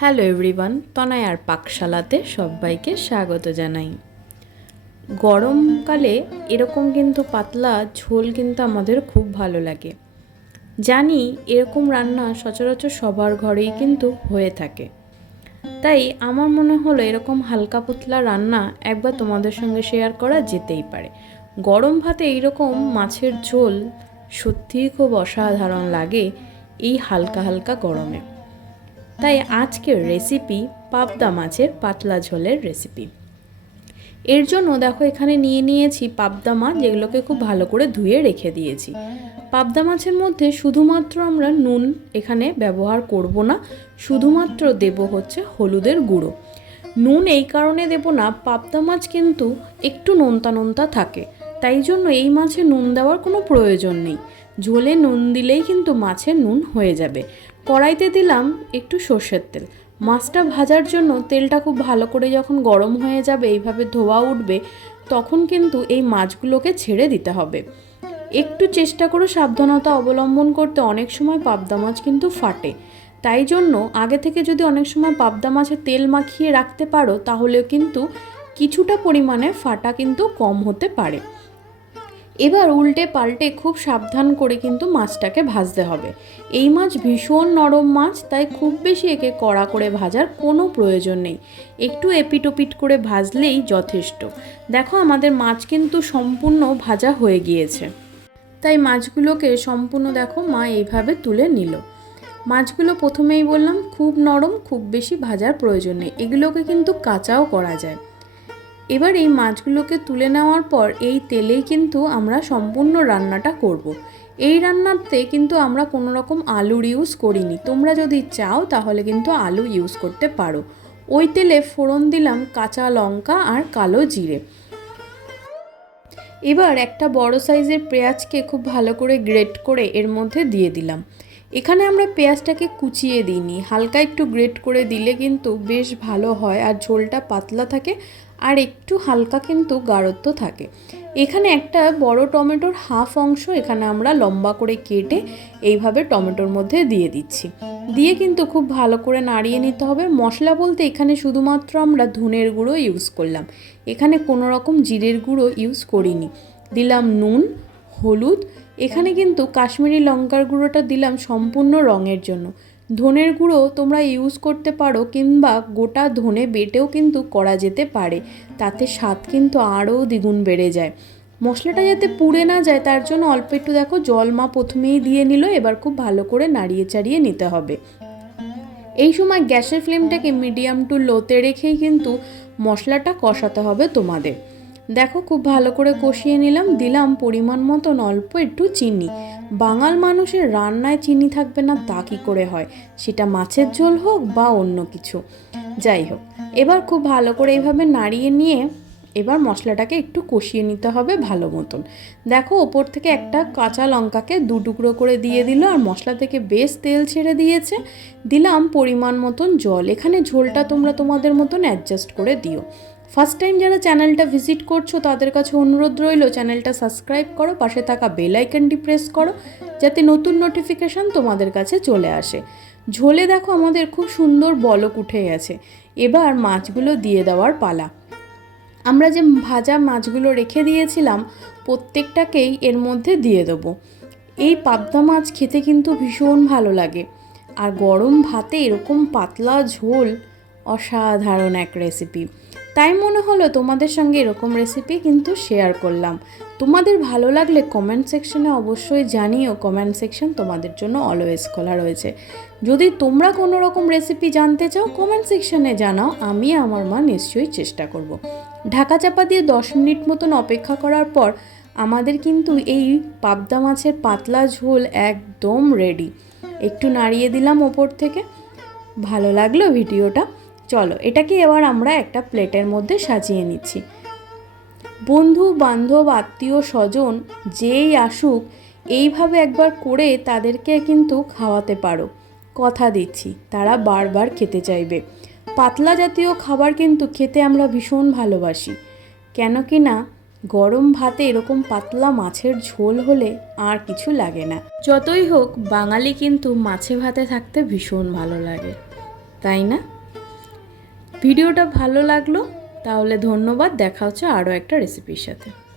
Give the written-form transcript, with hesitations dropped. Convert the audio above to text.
Hello everyone, তনয়ার পাকশালাতে সবাইকে স্বাগত জানাই। গরমকালে এরকম কিন্তু পাতলা ঝোল কিন্তু আমাদের খুব ভালো লাগে। জানি এরকম রান্না সচরাচর সবার ঘরেই কিন্তু হয়ে থাকে, তাই আমার মনে হলো এরকম হালকা পাতলা রান্না একবার তোমাদের সঙ্গে শেয়ার করা যেতেই পারে। গরম ভাতে এইরকম মাছের ঝোল সত্যিই খুব অসাধারণ লাগে এই হালকা হালকা গরমে। তাই আজকের রেসিপি পাবদা মাছের পাতলা ঝোলের রেসিপি। এর জন্য দেখো এখানে নিয়েছি পাবদা মাছ, যেগুলোকে খুব ভালো করে ধুয়ে রেখে দিয়েছি। পাবদা মাছের মধ্যে শুধুমাত্র আমরা নুন এখানে ব্যবহার করব না, শুধুমাত্র দেব হচ্ছে হলুদের গুঁড়ো। নুন এই কারণে দেব না, পাবদা মাছ কিন্তু একটু নোনতা নোনতা থাকে, তাই জন্য এই মাছে নুন দেওয়ার কোনো প্রয়োজন নেই। ঝোলে নুন দিলেই কিন্তু মাছের নুন হয়ে যাবে। কড়াইতে দিলাম একটু সর্ষের তেল। মাছটা ভাজার জন্য তেলটা খুব ভালো করে যখন গরম হয়ে যাবে, এইভাবে ধোয়া উঠবে, তখন কিন্তু এই মাছগুলোকে ছেড়ে দিতে হবে। একটু চেষ্টা করে সাবধানতা অবলম্বন করতে, অনেক সময় পাবদা মাছ কিন্তু ফাটে। তাই জন্য আগে থেকে যদি অনেক সময় পাবদা মাছে তেল মাখিয়ে রাখতে পারো, তাহলেও কিন্তু কিছুটা পরিমাণে ফাটা কিন্তু কম হতে পারে। এবার উল্টে পাল্টে খুব সাবধান করে কিন্তু মাছটাকে ভাজতে হবে। এই মাছ ভীষণ নরম মাছ, তাই খুব বেশি একে কড়া করে ভাজার কোনো প্রয়োজন নেই। একটু এপিট ওপিট করে ভাজলেই যথেষ্ট। দেখো আমাদের মাছ কিন্তু সম্পূর্ণ ভাজা হয়ে গিয়েছে, তাই মাছগুলোকে সম্পূর্ণ দেখো মা এইভাবে তুলে নিল। মাছগুলো প্রথমেই বললাম খুব নরম, খুব বেশি ভাজার প্রয়োজন নেই, এগুলোকে কিন্তু কাঁচাও করা যায়। এবার এই মাছগুলোকে তুলে নেওয়ার পর এই তেলেই কিন্তু আমরা সম্পূর্ণ রান্নাটা করব। এই রান্নাতে কিন্তু আমরা কোনো রকম আলুর ইউজ করিনি, তোমরা যদি চাও তাহলে কিন্তু আলু ইউজ করতে পারো। ওই তেলে ফোড়ন দিলাম কাঁচা লঙ্কা আর কালো জিরে। এবার একটা বড় সাইজের পেঁয়াজকে খুব ভালো করে গ্রেট করে এর মধ্যে দিয়ে দিলাম। এখানে আমরা পেঁয়াজটাকে কুচিয়ে দিইনি, হালকা একটু গ্রেট করে দিলে কিন্তু বেশ ভালো হয়, আর ঝোলটা পাতলা থাকে আর একটু হালকা কিন্তু গাঢ়ত্ব থাকে। এখানে একটা বড় টমেটোর হাফ অংশ এখানে আমরা লম্বা করে কেটে এইভাবে টমেটোর মধ্যে দিয়ে দিচ্ছি। দিয়ে কিন্তু খুব ভালো করে নাড়িয়ে নিতে হবে। মশলা বলতে এখানে শুধুমাত্র আমরা ধনের গুঁড়ো ইউজ করলাম, এখানে কোনো রকম জিরের গুঁড়ো ইউজ করিনি। দিলাম নুন, হলুদ, এখানে কিন্তু কাশ্মীরি লঙ্কার গুঁড়োটা দিলাম সম্পূর্ণ রঙের জন্য। ধনের গুঁড়ো তোমরা ইউজ করতে পারো, কিংবা গোটা ধনে বেটেও কিন্তু করা যেতে পারে, তাতে স্বাদ কিন্তু আরও দ্বিগুণ বেড়ে যায়। মশলাটা যাতে পুড়ে না যায় তার জন্য অল্প একটু দেখো জল মা প্রথমেই দিয়ে নিল। এবার খুব ভালো করে নাড়িয়ে চাড়িয়ে নিতে হবে। এই সময় গ্যাসের ফ্লেমটাকে মিডিয়াম টু লোতে রেখেই কিন্তু মশলাটা কষাতে হবে তোমাদের। দেখো খুব ভালো করে কষিয়ে নিলাম। দিলাম পরিমাণ মতন অল্প একটু চিনি। বাঙাল মানুষের রান্নায় চিনি থাকবে না তা কী করে হয়, সেটা মাছের ঝোল হোক বা অন্য কিছু, যাই হোক। এবার খুব ভালো করে এইভাবে নাড়িয়ে নিয়ে এবার মশলাটাকে একটু কষিয়ে নিতে হবে ভালো মতন। দেখো ওপর থেকে একটা কাঁচা লঙ্কাকে দু টুকরো করে দিয়ে দিল, আর মশলা থেকে বেশ তেল ছেড়ে দিয়েছে। দিলাম পরিমাণ মতন জল। এখানে ঝোলটা তোমরা তোমাদের মতন অ্যাডজাস্ট করে দিও। ফার্স্ট টাইম যারা চ্যানেলটা ভিজিট করছো তাদের কাছে অনুরোধ রইল, চ্যানেলটা সাবস্ক্রাইব করো, পাশে থাকা বেল আইকনটি প্রেস করো, যাতে নতুন নোটিফিকেশান তোমাদের কাছে চলে আসে। ঝোলে দেখো আমাদের খুব সুন্দর বলক উঠে গেছে। এবার মাছগুলো দিয়ে দেওয়ার পালা। আমরা যে ভাজা মাছগুলো রেখে দিয়েছিলাম প্রত্যেকটাকেই এর মধ্যে দিয়ে দেবো। এই পাবদা মাছ খেতে কিন্তু ভীষণ ভালো লাগে, আর গরম ভাতে এরকম পাতলা ঝোল অসাধারণ এক রেসিপি। তাই মনে হলো তোমাদের সঙ্গে এরকম রেসিপি কিন্তু শেয়ার করলাম। তোমাদের ভালো লাগলে কমেন্ট সেকশনে অবশ্যই জানিও, কমেন্ট সেকশন তোমাদের জন্য অলওয়েজ খোলা রয়েছে। যদি তোমরা কোনো রকম রেসিপি জানতে চাও কমেন্ট সেকশনে জানাও, আমি আমার মা নিশ্চয়ই চেষ্টা করব। ঢাকা চাপা দিয়ে 10 মিনিট মতন অপেক্ষা করার পর আমাদের কিন্তু এই পাবদা মাছের পাতলা ঝোল একদম রেডি। একটু নাড়িয়ে দিলাম ওপর থেকে। ভালো লাগলো ভিডিওটা? চলো এটাকে এবার আমরা একটা প্লেটের মধ্যে সাজিয়ে নিচ্ছি। বন্ধু বান্ধব আত্মীয় স্বজন যেই আসুক, এইভাবে একবার করে তাদেরকে কিন্তু খাওয়াতে পারো। কথা দিচ্ছি তারা বারবার খেতে চাইবে। পাতলা জাতীয় খাবার কিন্তু খেতে আমরা ভীষণ ভালোবাসি, কেন কি না গরম ভাতে এরকম পাতলা মাছের ঝোল হলে আর কিছু লাগে না। যতই হোক বাঙালি কিন্তু মাছে ভাতে থাকতে ভীষণ ভালো লাগে। তাই না? ভিডিওটা ভালো লাগলো? তাহলে ধন্যবাদ, দেখা হচ্ছে আরও একটা রেসিপির সাথে।